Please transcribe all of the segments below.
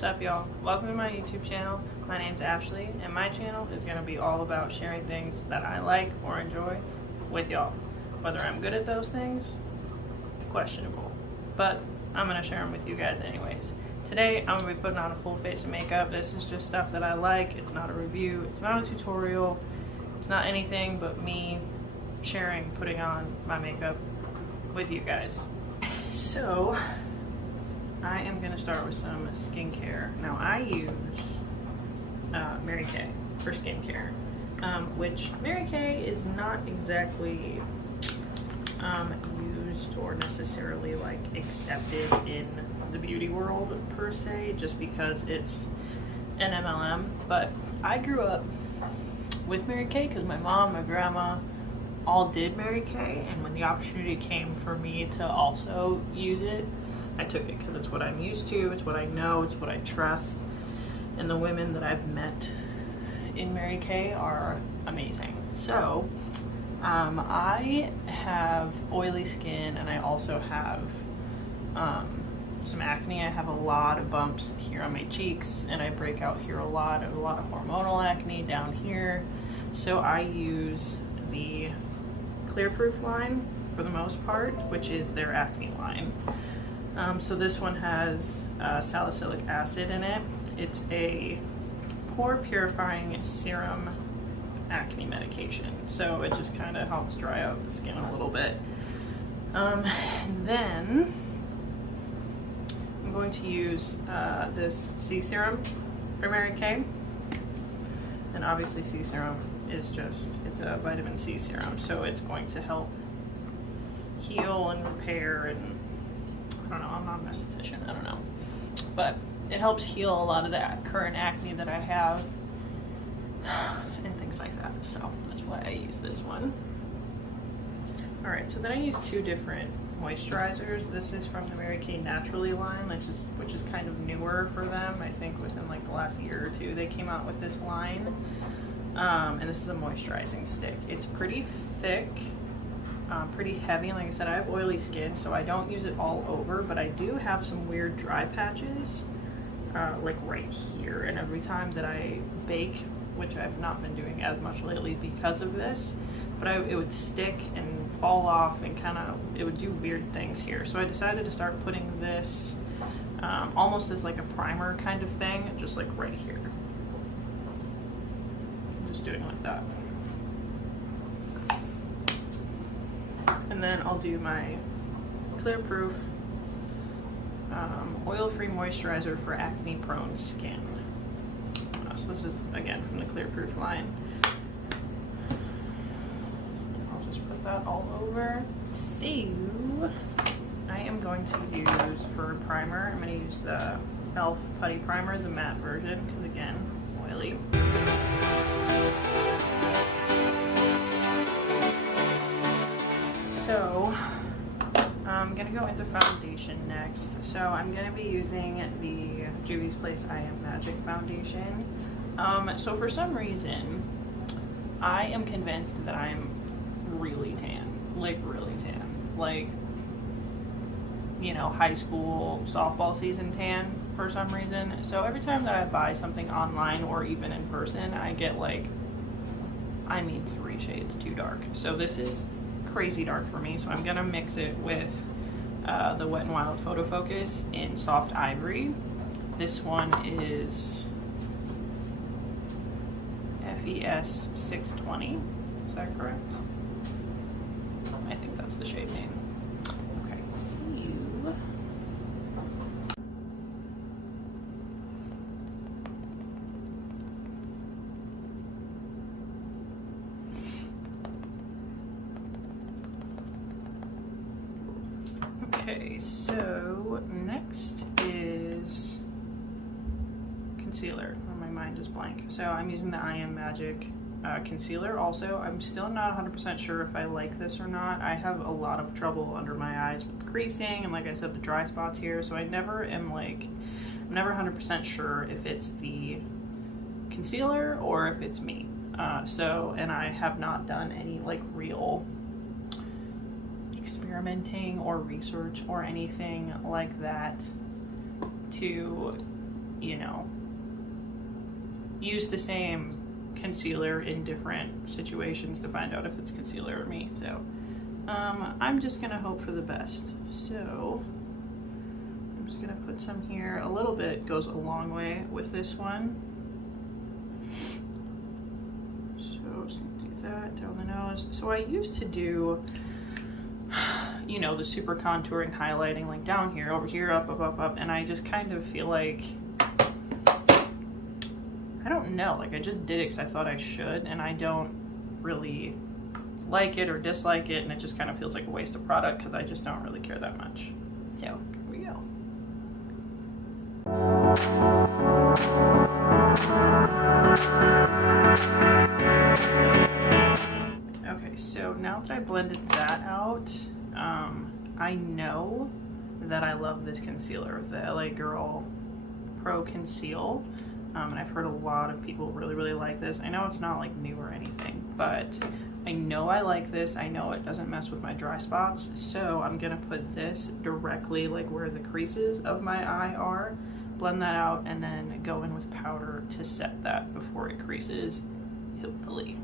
What's up, y'all? Welcome to my YouTube channel. My name's Ashley, and my channel is going to be all about sharing things that I like or enjoy with y'all. Whether I'm good at those things, questionable, but I'm going to share them with you guys anyways. Today, I'm going to be putting on a full face of makeup. This is just stuff that I like. It's not a review. It's not a tutorial. It's not anything but me sharing, putting on my makeup with you guys. So, I am going to start with some skincare. Now, I use Mary Kay for skincare, which Mary Kay is not exactly used or necessarily like accepted in the beauty world per se, just because it's an MLM. But I grew up with Mary Kay because my mom, my grandma all did Mary Kay, and when the opportunity came for me to also use it, I took it because it's what I'm used to, it's what I know, it's what I trust, and the women that I've met in Mary Kay are amazing. So, I have oily skin, and I also have some acne. I have a lot of bumps here on my cheeks, and I break out here a lot of hormonal acne down here. So I use the Clearproof line for the most part, which is their acne line. So this one has salicylic acid in it. It's a pore-purifying serum acne medication. So it just kind of helps dry out the skin a little bit. Then I'm going to use this C serum for Mary Kay. And obviously C serum is just, it's a vitamin C serum. So it's going to help heal and repair and I don't know, I'm not a esthetician, I don't know. But it helps heal a lot of that current acne that I have and things like that. So that's why I use this one. Alright, so then I use two different moisturizers. This is from the Mary Kay Naturally line, which is kind of newer for them. I think within like the last year or two they came out with this line. And this is a moisturizing stick. It's pretty thick. Pretty heavy, and like I said, I have oily skin, so I don't use it all over, but I do have some weird dry patches like right here, and every time that I bake, which I've not been doing as much lately because of this, but it would stick and fall off and kind of, it would do weird things here. So I decided to start putting this almost as like a primer kind of thing, just like right here. I'm just doing like that. And then I'll do my Clearproof oil-free moisturizer for acne-prone skin. So this is, again, from the Clearproof line. I'll just put that all over. So, I am going to use, for primer, I'm going to use the e.l.f. Putty primer, the matte version, because again, oily. So, I'm going to go into foundation next. So I'm going to be using the Juvia's Place I Am Magic foundation. So for some reason, I am convinced that I'm really tan. Like really tan. Like, you know, high school softball season tan for some reason. So every time that I buy something online or even in person, I get like, I mean 3 shades too dark. So this is crazy dark for me, so I'm gonna mix it with the Wet n Wild Photofocus in Soft Ivory. This one is FES 620. Is that correct? I think that's the shade name. Okay, see you. Okay, so next is concealer. Oh, my mind is blank. So I'm using the I Am Magic concealer also. I'm still not 100% sure if I like this or not. I have a lot of trouble under my eyes with creasing and, like I said, the dry spots here, so I never am like, I'm never 100% sure if it's the concealer or if it's me. And I have not done any like real experimenting or research or anything like that to you know, use the same concealer in different situations to find out if it's concealer or me. So I'm just gonna hope for the best. So I'm just gonna put some here. A little bit goes a long way with this one. So I'm just gonna do that down the nose. So I used to do, you know, the super contouring highlighting like down here, over here, up, up, up, up, and I just kind of feel like, I don't know, like I just did it because I thought I should, and I don't really like it or dislike it, and it just kind of feels like a waste of product because I just don't really care that much. So here we go. Okay, so now that I blended that out, I know that I love this concealer, the LA Girl Pro Conceal. And I've heard a lot of people really like this. I know it's not like new or anything, but I know I like this. I know it doesn't mess with my dry spots, so I'm gonna put this directly like where the creases of my eye are, blend that out, and then go in with powder to set that before it creases, hopefully.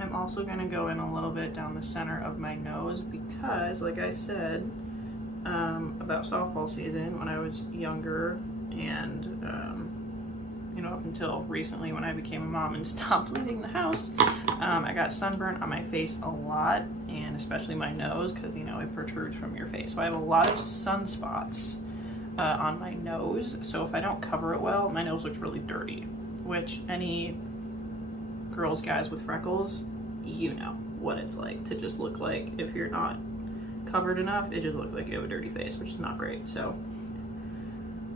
I'm also gonna go in a little bit down the center of my nose because, like I said, about softball season when I was younger, and you know, up until recently when I became a mom and stopped leaving the house, I got sunburn on my face a lot, and especially my nose, because you know it protrudes from your face. So I have a lot of sunspots on my nose, so if I don't cover it well, my nose looks really dirty, which any girls, guys with freckles, you know what it's like to just look like, if you're not covered enough, it just looks like you have a dirty face, which is not great. So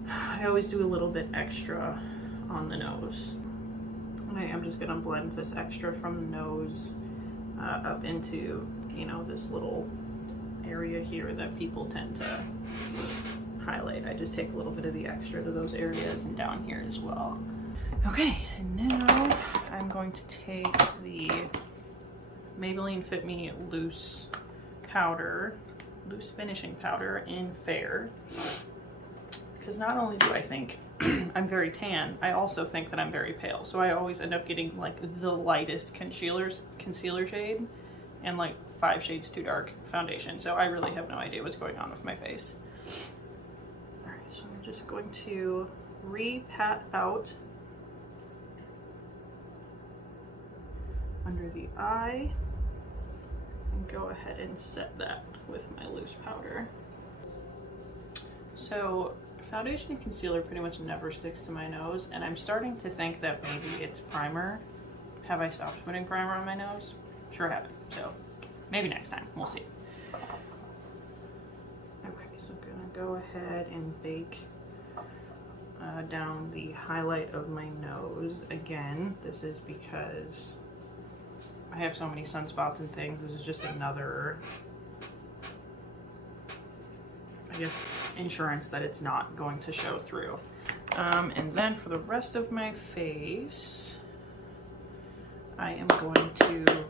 I always do a little bit extra on the nose, and I am just gonna blend this extra from the nose up into, you know, this little area here that people tend to highlight. I just take a little bit of the extra to those areas and down here as well. Okay, and now I'm going to take the Maybelline Fit Me loose powder, loose finishing powder in Fair, because not only do I think I'm very tan, I also think that I'm very pale, so I always end up getting like the lightest concealer shade and like 5 shades too dark foundation, so I really have no idea what's going on with my face. Alright, so I'm just going to re-pat out under the eye and go ahead and set that with my loose powder. So foundation and concealer pretty much never sticks to my nose, and I'm starting to think that maybe it's primer. Have I stopped putting primer on my nose? Sure haven't, so maybe next time, we'll see. Okay, so I'm gonna go ahead and bake down the highlight of my nose. Again, this is because I have so many sunspots and things. This is just another, I guess, insurance that it's not going to show through. And then for the rest of my face, I am going to,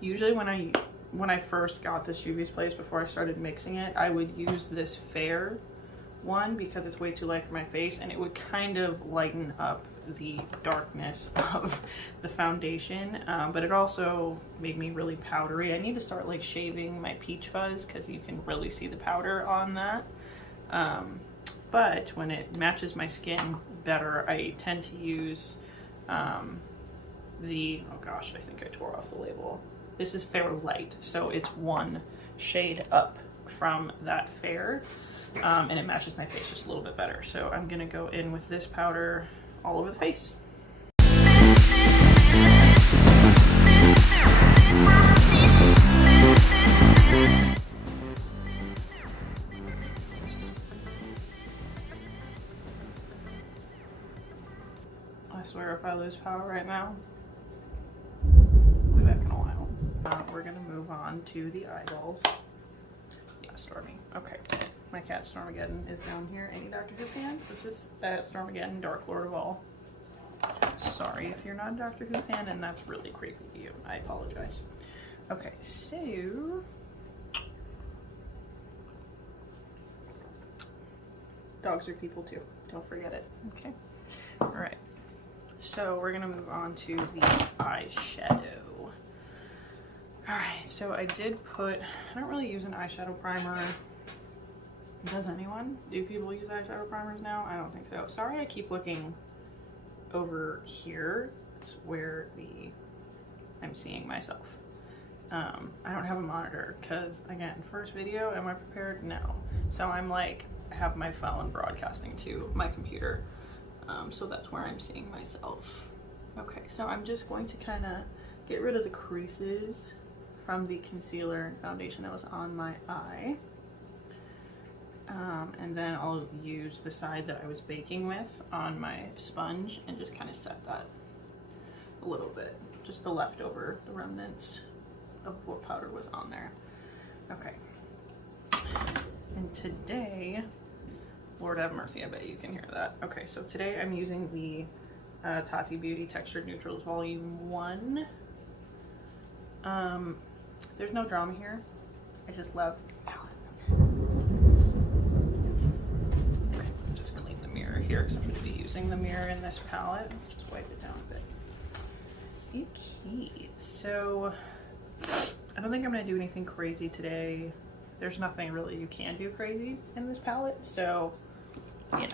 usually when I first got this Juvia's Place, before I started mixing it, I would use this Fair one because it's way too light for my face, and it would kind of lighten up the darkness of the foundation, but it also made me really powdery. I need to start like shaving my peach fuzz because you can really see the powder on that, but when it matches my skin better, I tend to use the, oh gosh, I think I tore off the label. This is Fair Light, so it's 1 shade up from that Fair, and it matches my face just a little bit better. So I'm gonna go in with this powder all over the face. I swear if I lose power right now, I'll be back in a while. We're gonna move on to the eyeballs. Yeah, Stormy. Okay. My cat Stormageddon is down here. Any Doctor Who fans? This is Stormageddon, Dark Lord of all. Sorry if you're not a Doctor Who fan and that's really creepy to you. I apologize. Okay, so Dogs are people too. Don't forget it. Okay. All right. So we're gonna move on to the eyeshadow. All right. So I did put. I don't really use an eyeshadow primer. Does anyone? Do people use eyeshadow primers now? I don't think so. Sorry, I keep looking over here. It's where I'm seeing myself. I don't have a monitor because, again, first video, am I prepared? No. So I'm like, I have my phone broadcasting to my computer. So that's where I'm seeing myself. Okay, so I'm just going to kind of get rid of the creases from the concealer and foundation that was on my eye. And then I'll use the side that I was baking with on my sponge and just kind of set that a little bit. Just the leftover, the remnants of what powder was on there. Okay. And today, Lord have mercy, I bet you can hear that. Okay, so today I'm using the Tati Beauty Textured Neutrals Volume 1. There's no drama here. I just love the palette. Okay, just clean the mirror here because I'm going to be using the mirror in this palette. Just wipe it down a bit. Okay, so I don't think I'm going to do anything crazy today. There's nothing really you can do crazy in this palette, so, you know.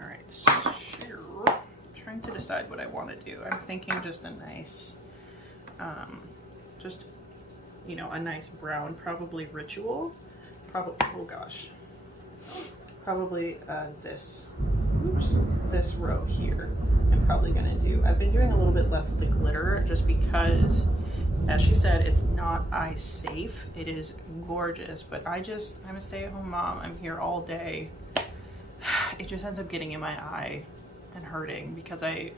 Alright, so I'm trying to decide what I want to do. I'm thinking just a nice, just, you know, a nice brown, probably Ritual. Probably, oh gosh. Probably this row here. I'm probably going to do. I've been doing a little bit less of the glitter just because, as she said, it's not eye safe. It is gorgeous, but I'm a stay-at-home mom. I'm here all day. It just ends up getting in my eye and hurting because I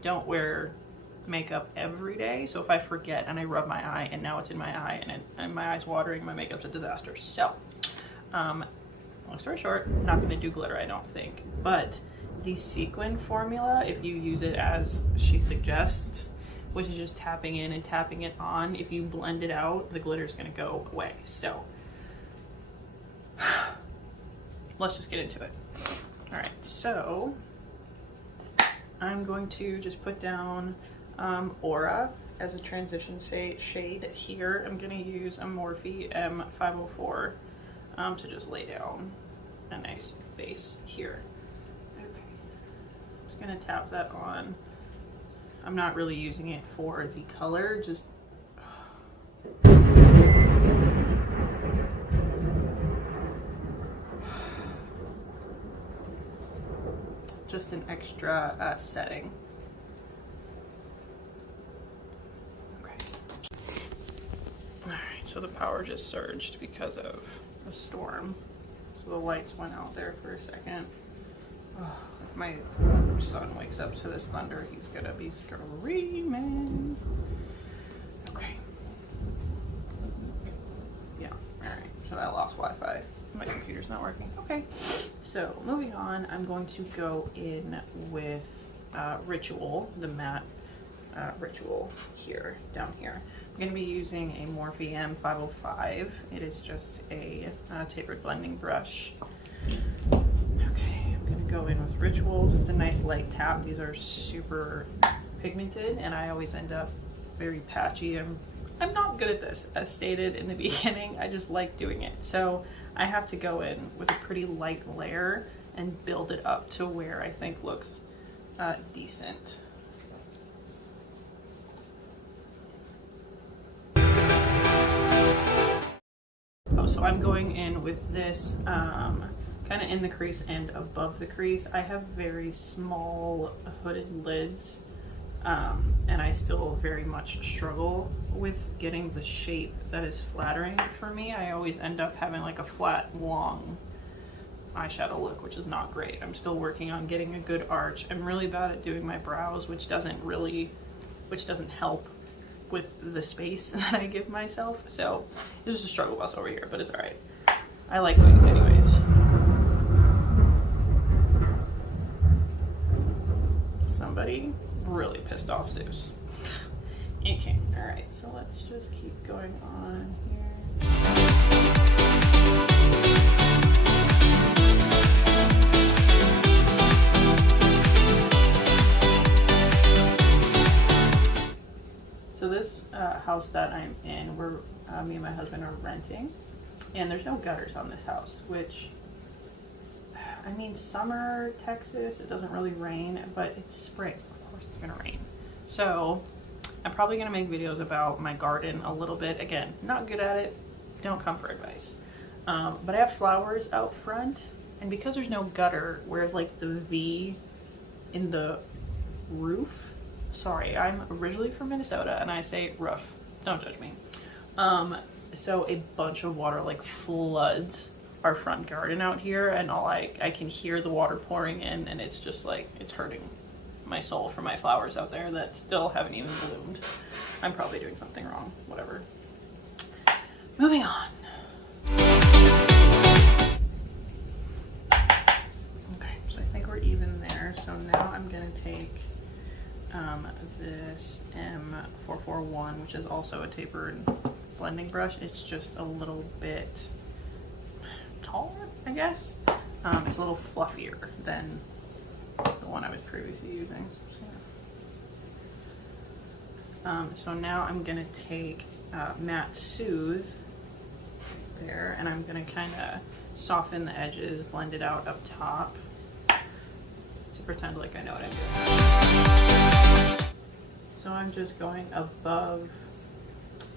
don't wear makeup every day. So if I forget and I rub my eye and now it's in my eye and my eye's watering, my makeup's a disaster. So, long story short, I'm not going to do glitter, I don't think. But the sequin formula, if you use it as she suggests, which is just tapping in and tapping it on, if you blend it out, the glitter's gonna go away. So let's just get into it. All right, so I'm going to just put down Aura as a transition shade here. I'm gonna use a Morphe M504 to just lay down a nice base here. Okay, I'm just gonna tap that on. I'm not really using it for the color, just an extra setting. Okay. All right, so the power just surged because of a storm. So the lights went out there for a second. Oh, if my son wakes up to this thunder, he's gonna be screaming. Okay. Yeah, alright. So I lost Wi-Fi. My computer's not working. Okay. So moving on, I'm going to go in with Ritual, the matte Ritual here, down here. I'm gonna be using a Morphe M505. It is just a tapered blending brush. Go in with Ritual, just a nice light tap. These are super pigmented and I always end up very patchy. I'm not good at this, as stated in the beginning. I just like doing it. So I have to go in with a pretty light layer and build it up to where I think looks decent. Oh, so I'm going in with this kind of in the crease and above the crease. I have very small hooded lids and I still very much struggle with getting the shape that is flattering for me. I always end up having like a flat, long eyeshadow look, which is not great. I'm still working on getting a good arch. I'm really bad at doing my brows, which doesn't help with the space that I give myself. So it's just a struggle bus over here, but it's all right. I like doing it anyways. Somebody really pissed off Zeus. Okay, all right, so let's just keep going on here. house that I'm in, we're me and my husband are renting, and there's no gutters on this house, which, I mean, summer Texas, it doesn't really rain, but it's spring. Of course it's gonna rain. So I'm probably gonna make videos about my garden a little bit. Again, not good at it, don't come for advice. But I have flowers out front, and because there's no gutter where like the V in the roof, sorry, I'm originally from Minnesota and I say roof, don't judge me. So a bunch of water like floods our front garden out here, and I can hear the water pouring in, and it's just like, it's hurting my soul for my flowers out there that still haven't even bloomed. I'm probably doing something wrong, whatever. Moving on. Okay, so I think we're even there. So now I'm gonna take this M441, which is also a tapered blending brush. It's just a little bit taller, I guess. It's a little fluffier than the one I was previously using. So now I'm gonna take Matte Soothe there, and I'm gonna kind of soften the edges, blend it out up top to pretend like I know what I'm doing. So I'm just going above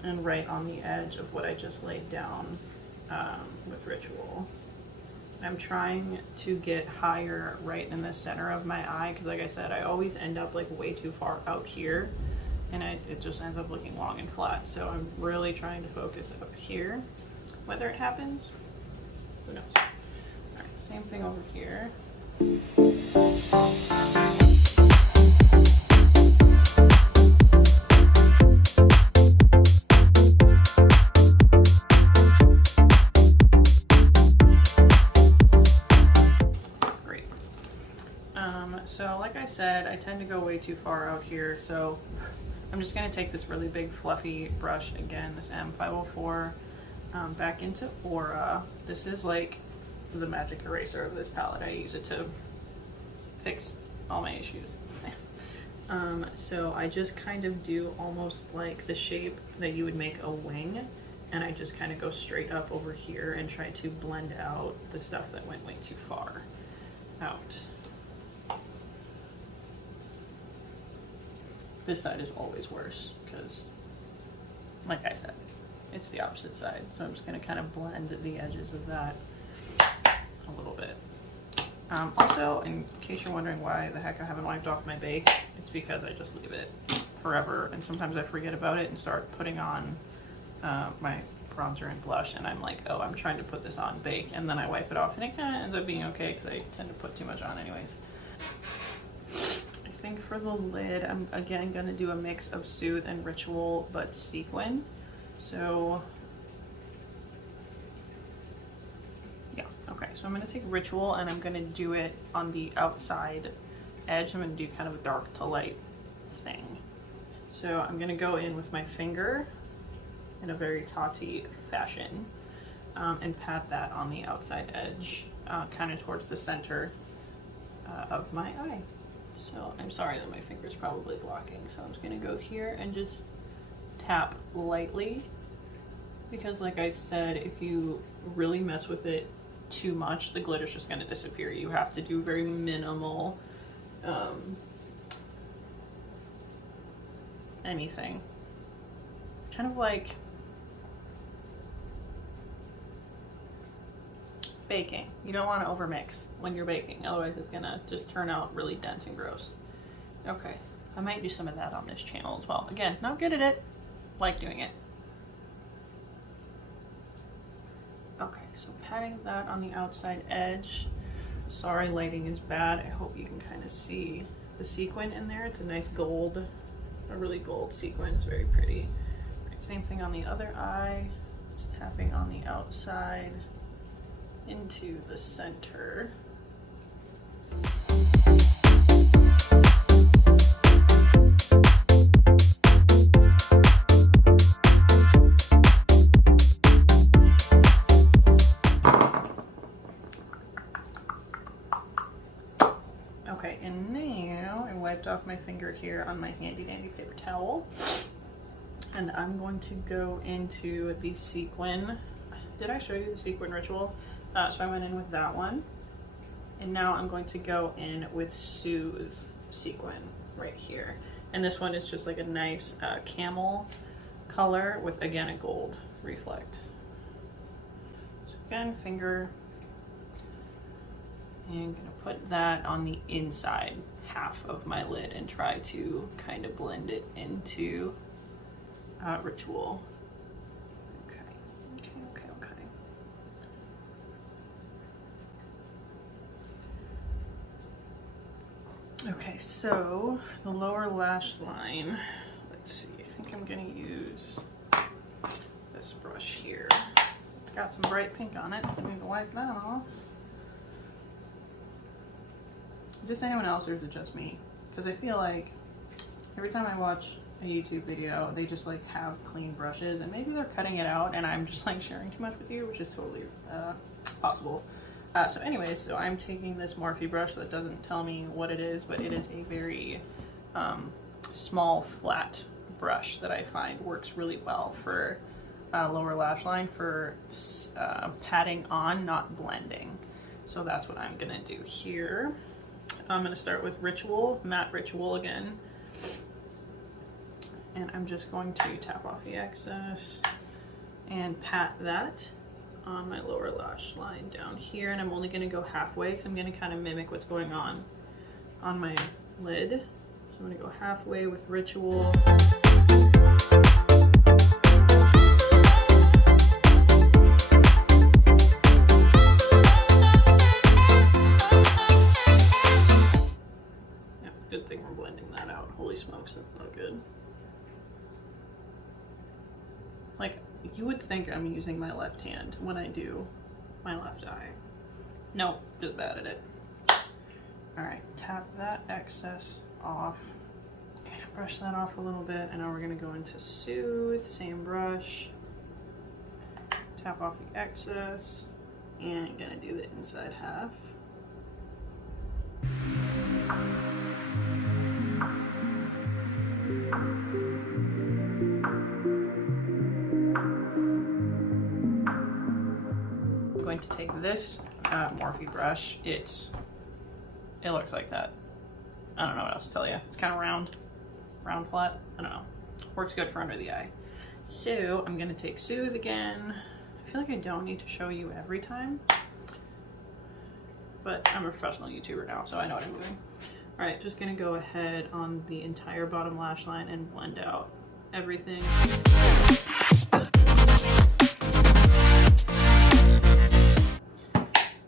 and right on the edge of what I just laid down with Ritual. I'm trying to get higher right in the center of my eye, because like I said, I always end up like way too far out here, and it just ends up looking long and flat. So I'm really trying to focus up here. Whether it happens, who knows. All right, same thing over here. So like I said, I tend to go way too far out here, so I'm just going to take this really big fluffy brush again, this M504, back into Aura. This is like the magic eraser of this palette. I use it to fix all my issues. So I just kind of do almost like the shape that you would make a wing, and I just kind of go straight up over here and try to blend out the stuff that went way too far out. This side is always worse because, like I said, it's the opposite side. So I'm just going to kind of blend the edges of that a little bit. Also, in case you're wondering why the heck I haven't wiped off my bake, it's because I just leave it forever, and sometimes I forget about it and start putting on my bronzer and blush, and I'm like, oh, I'm trying to put this on bake, and then I wipe it off, and it kind of ends up being okay because I tend to put too much on anyways. I think for the lid, I'm again going to do a mix of Soothe and Ritual, but sequin. So yeah, okay, so I'm going to take Ritual and I'm going to do it on the outside edge. I'm going to do kind of a dark to light thing. So I'm going to go in with my finger in a very Tati fashion and pat that on the outside edge, kind of towards the center of my eye. So I'm sorry that my finger's probably blocking, so I'm just going to go here and just tap lightly, because like I said, if you really mess with it too much, the glitter's just going to disappear. You have to do very minimal anything. Kind of like baking. You don't want to overmix when you're baking, otherwise it's gonna just turn out really dense and gross. Okay, I might do some of that on this channel as well. Again, not good at it, like doing it. Okay, so patting that on the outside edge. Sorry, lighting is bad. I hope you can kind of see the sequin in there. It's a nice gold, a really gold sequin. It's very pretty. Right, same thing on the other eye. Just tapping on the outside into the center. Okay, and now I wiped off my finger here on my handy dandy paper towel. And I'm going to go into the sequin. Did I show you the sequin ritual? So I went in with that one. And now I'm going to go in with Soothe sequin right here. And this one is just like a nice camel color with, again, a gold reflect. So again, finger. And I'm gonna put that on the inside half of my lid and try to kind of blend it into ritual. Okay. Okay, so the lower lash line, let's see, I think I'm gonna use this brush here. It's got some bright pink on it. I need to wipe that off. Is this anyone else or is it just me? Because I feel like every time I watch a YouTube video, they just like have clean brushes, and maybe they're cutting it out and I'm just like sharing too much with you, which is totally possible. So anyways, so I'm taking this Morphe brush that doesn't tell me what it is, but it is a very small flat brush that I find works really well for lower lash line, for patting on, not blending. So that's what I'm gonna do here. I'm gonna start with Ritual, matte Ritual again. And I'm just going to tap off the excess and pat that on my lower lash line down here. And I'm only gonna go halfway because I'm gonna kind of mimic what's going on my lid. So I'm gonna go halfway with Ritual. Good thing we're blending that out. Holy smokes, that's not good. Like, you would think I'm using my left hand when I do my left eye. Nope, just bad at it. Alright, tap that excess off. And brush that off a little bit, and now we're gonna go into Soothe, same brush. Tap off the excess, and I'm gonna do the inside half. I'm going to take this Morphe brush. It looks like that. I don't know what else to tell you. It's kind of round flat. I don't know. Works good for under the eye. So I'm gonna take Soothe again. I feel like I don't need to show you every time, but I'm a professional YouTuber now, so I know what I'm doing. All right, just gonna go ahead on the entire bottom lash line and blend out everything.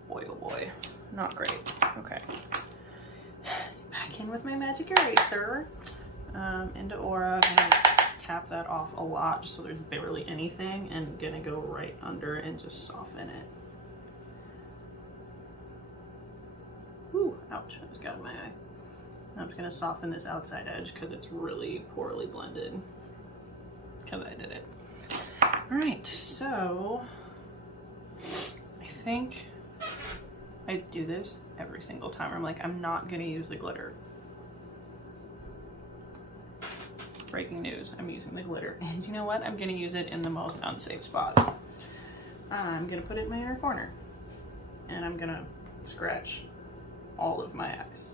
Boy, oh boy, not great. Okay, back in with my magic eraser. Into Aura, I'm gonna tap that off a lot just so there's barely anything, and gonna go right under and just soften it. Ooh, ouch, I just got in my eye. I'm just gonna soften this outside edge because it's really poorly blended because I did it. All right, so I think I do this every single time. I'm like, I'm not gonna use the glitter. Breaking news, I'm using the glitter. And you know what? I'm gonna use it in the most unsafe spot. I'm gonna put it in my inner corner. And I'm gonna scratch all of my X.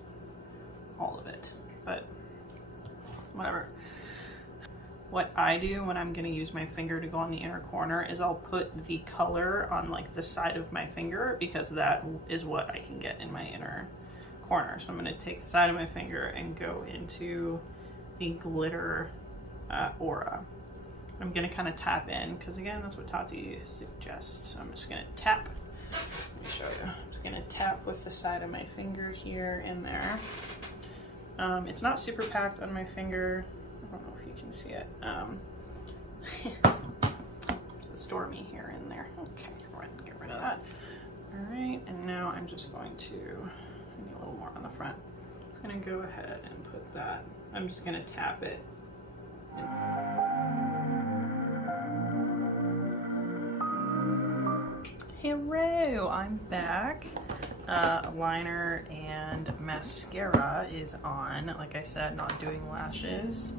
All of it. But whatever. What I do when I'm gonna use my finger to go on the inner corner is I'll put the color on like the side of my finger, because that is what I can get in my inner corner. So I'm gonna take the side of my finger and go into the glitter Aura. I'm gonna kind of tap in, because again, that's what Tati suggests. So I'm just gonna tap. Let me show you. I'm just gonna tap with the side of my finger here in there. It's not super packed on my finger. I don't know if you can see it. There's a stormy here in there. Okay, go ahead and get rid of that. All right, and now I'm just going to, I need a little more on the front. I'm just gonna go ahead and put that. I'm just gonna tap it. Hello, I'm back. Liner and mascara is on. Like I said, not doing lashes.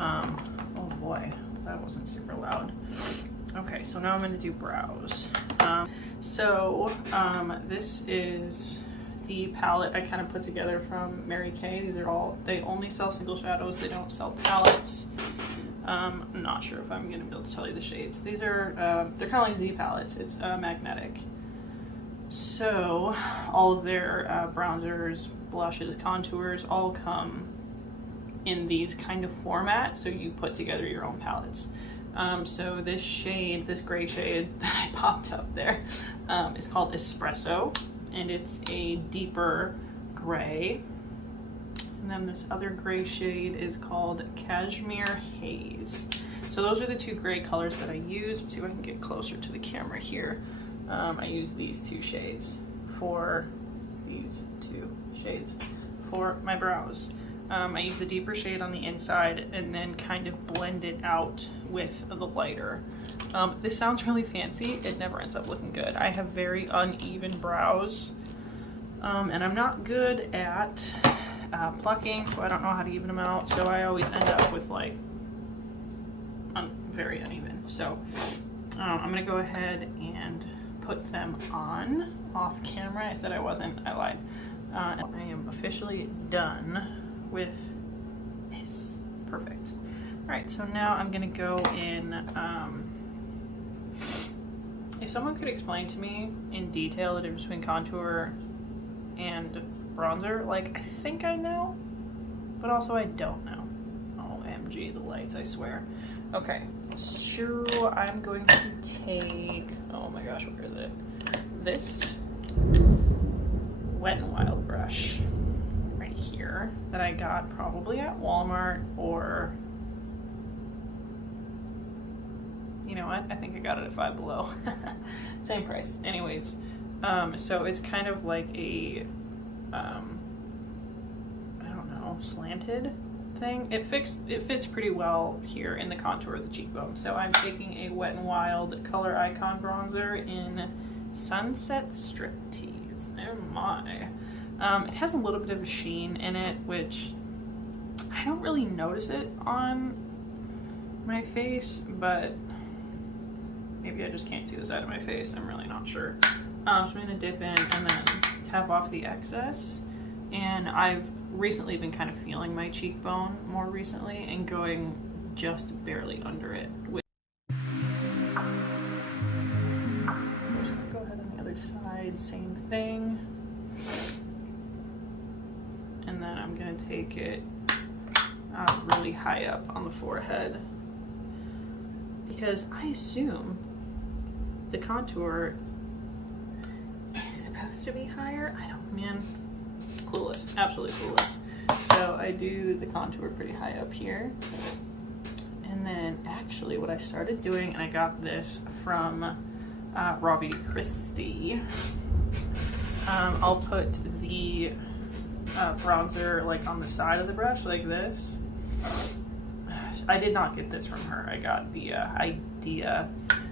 Oh boy, that wasn't super loud. Okay, so now I'm gonna do brows. This is the palette I kind of put together from Mary Kay. These are all, they only sell single shadows, they don't sell palettes. I'm not sure if I'm gonna be able to tell you the shades. These are, they're kind of like Z palettes. It's magnetic. So all of their bronzers, blushes, contours all come in these kind of formats, so you put together your own palettes. So this shade, this gray shade that I popped up there, is called Espresso, and it's a deeper gray. And then this other gray shade is called Cashmere Haze. So those are the two gray colors that I use. Let's see if I can get closer to the camera here. I use these two shades for my brows. I use the deeper shade on the inside and then kind of blend it out with the lighter. This sounds really fancy. It never ends up looking good. I have very uneven brows, and I'm not good at plucking, so I don't know how to even them out. So I always end up with like very uneven. So I'm gonna go ahead and put them on off camera. I said I wasn't, I lied. I am officially done with this. Perfect. All right, so now I'm gonna go in, if someone could explain to me in detail the difference between contour and bronzer, like I think I know, but also I don't know. OMG, the lights, I swear. Okay, so I'm going to take, oh my gosh, where is it? This Wet n Wild brush right here that I got probably at Walmart, or you know what, I think I got it at Five Below. Same price. Anyways, so it's kind of like a I don't know, slanted thing. It fits pretty well here in the contour of the cheekbone. So I'm taking a Wet n Wild Color Icon bronzer in Sunset Striptease. Oh my. It has a little bit of a sheen in it, which I don't really notice it on my face, but maybe I just can't see the side of my face. I'm really not sure. So I'm gonna dip in and then tap off the excess. And I've recently been kind of feeling my cheekbone more recently and going just barely under it. I'm just gonna go ahead on the other side, same thing. And then I'm gonna take it really high up on the forehead, because I assume the contour is supposed to be higher. I don't, man, clueless, absolutely clueless. So I do the contour pretty high up here. And then actually what I started doing, and I got this from Raw Beauty Christie, I'll put the bronzer like on the side of the brush like this. I did not get this from her. I got the idea.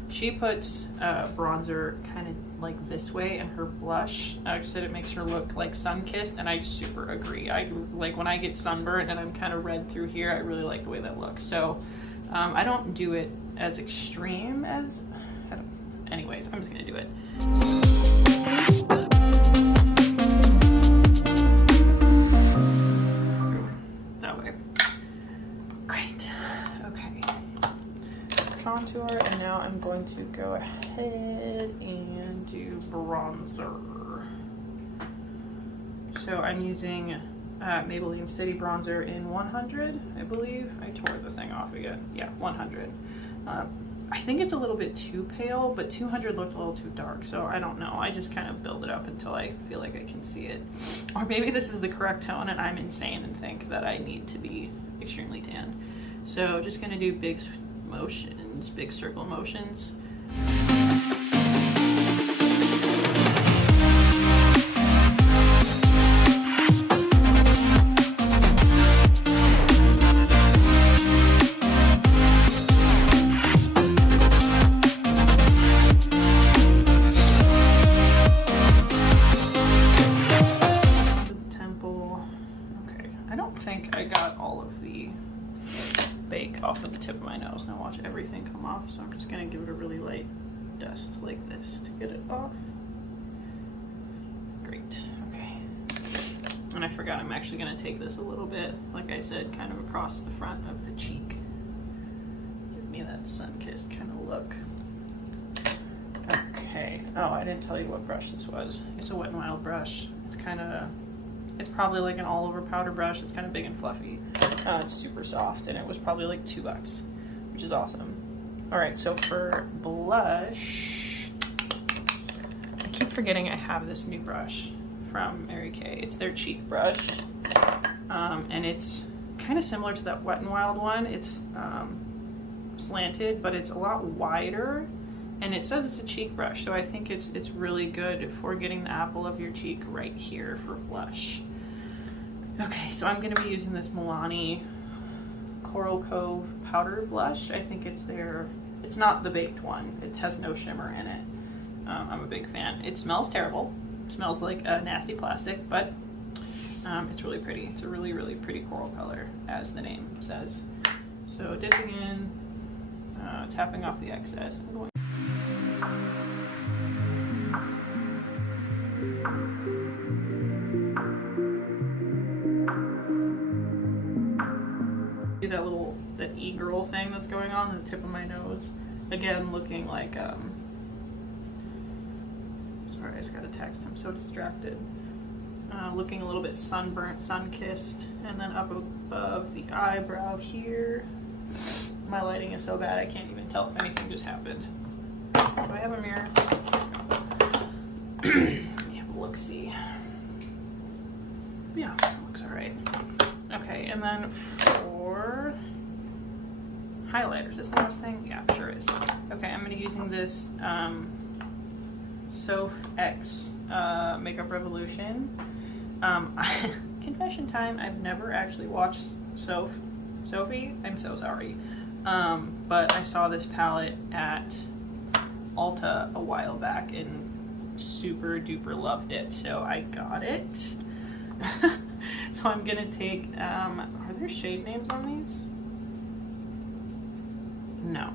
She puts bronzer kind of like this way in her blush. She said it makes her look like sun-kissed, and I super agree. I like when I get sunburned and I'm kind of red through here, I really like the way that looks. So I don't do it as extreme as, anyways, I'm just gonna do it. That way. Great. Okay. Contour, and now I'm going to go ahead and do bronzer. So I'm using Maybelline City Bronzer in 100, I believe. I tore the thing off again. Yeah, 100. I think it's a little bit too pale, but 200 looked a little too dark, so I don't know. I just kind of build it up until I feel like I can see it. Or maybe this is the correct tone and I'm insane and think that I need to be extremely tan. So just gonna do big motions, big circle motions. cake off of the tip of my nose. Now watch everything come off, so I'm just gonna give it a really light dust like this to get it off. Great, okay. And I forgot, I'm actually gonna take this a little bit, like I said, kind of across the front of the cheek. Give me that sun-kissed kind of look. Okay, oh, I didn't tell you what brush this was. It's a Wet n Wild brush. It's probably like an all-over powder brush. It's kind of big and fluffy. It's super soft, and it was probably like $2, which is awesome. All right, so for blush, I keep forgetting I have this new brush from Mary Kay. It's their cheek brush, and it's kind of similar to that Wet n Wild one. It's slanted, but it's a lot wider, and it says it's a cheek brush, so I think it's really good for getting the apple of your cheek right here for blush. Okay, so I'm gonna be using this Milani Cove Powder Blush. I think it's not the baked one. It has no shimmer in it. I'm a big fan. It smells terrible. It smells like a nasty plastic, but it's really pretty. It's a really, really pretty coral color, as the name says. So dipping in, tapping off the excess. I'm going do that e-girl thing that's going on the tip of my nose. Again, looking like, sorry, I just got a text, I'm so distracted. Looking a little bit sunburnt, sun-kissed, and then up above the eyebrow here. My lighting is so bad I can't even tell if anything just happened. Do I have a mirror? Yeah, look-see. Yeah, looks alright. Okay, and then for highlighters, is this the last thing? Yeah, sure is. Okay, I'm going to be using this Soph X Makeup Revolution. Confession time, I've never actually watched Sophie, I'm so sorry. But I saw this palette at Ulta a while back and super duper loved it, so I got it. So I'm gonna take, are there shade names on these? No,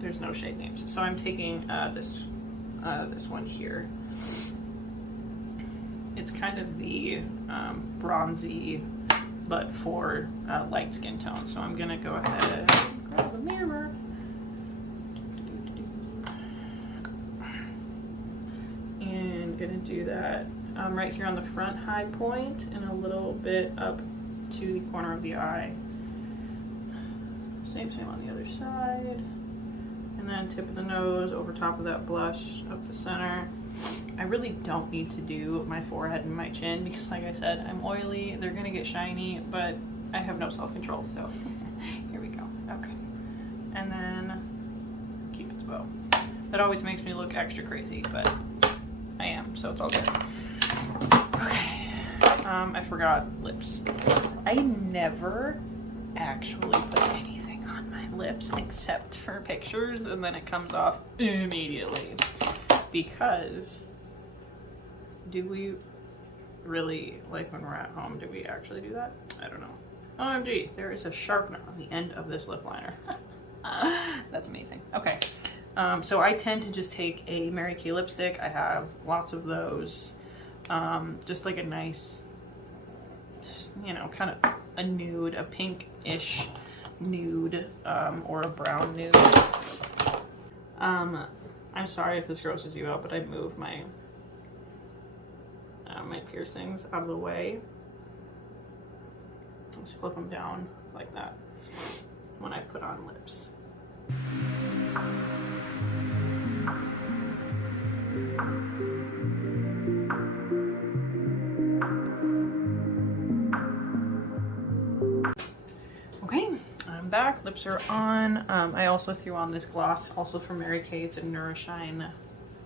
there's no shade names. So I'm taking this one here. It's kind of the bronzy, but for light skin tone. So I'm gonna go ahead and grab a mirror. And gonna do that right here on the front high point and a little bit up to the corner of the eye. Same on the other side. And then tip of the nose over top of that blush up the center. I really don't need to do my forehead and my chin because, like I said, I'm oily, they're gonna get shiny, but I have no self-control, so here we go. Okay. And then Cupid's bow. That always makes me look extra crazy, but I am, so it's all good. Okay. I forgot lips. I never actually put anything on my lips except for pictures, and then it comes off immediately. Because do we really, like when we're at home, do we actually do that? I don't know. OMG, there is a sharpener on the end of this lip liner. That's amazing. Okay, so I tend to just take a Mary Kay lipstick. I have lots of those. Just like a nice, just, you know, kind of a nude, a pink-ish nude, or a brown nude. I'm sorry if this grosses you out, but I moved my my piercings out of the way. Just flip them down like that when I put on lips. Okay, I'm back. Lips are on. I also threw on this gloss, also from Mary Kay. It's a Nourishine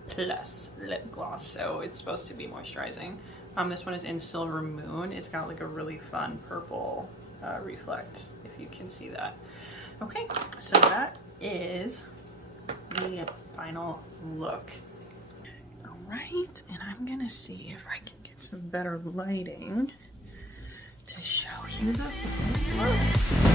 Plus lip gloss, so it's supposed to be moisturizing. This one is in Silver Moon. It's got like a really fun purple reflect, if you can see that. Okay, so that is the final look. All right, and I'm gonna see if I can get some better lighting to show you the look.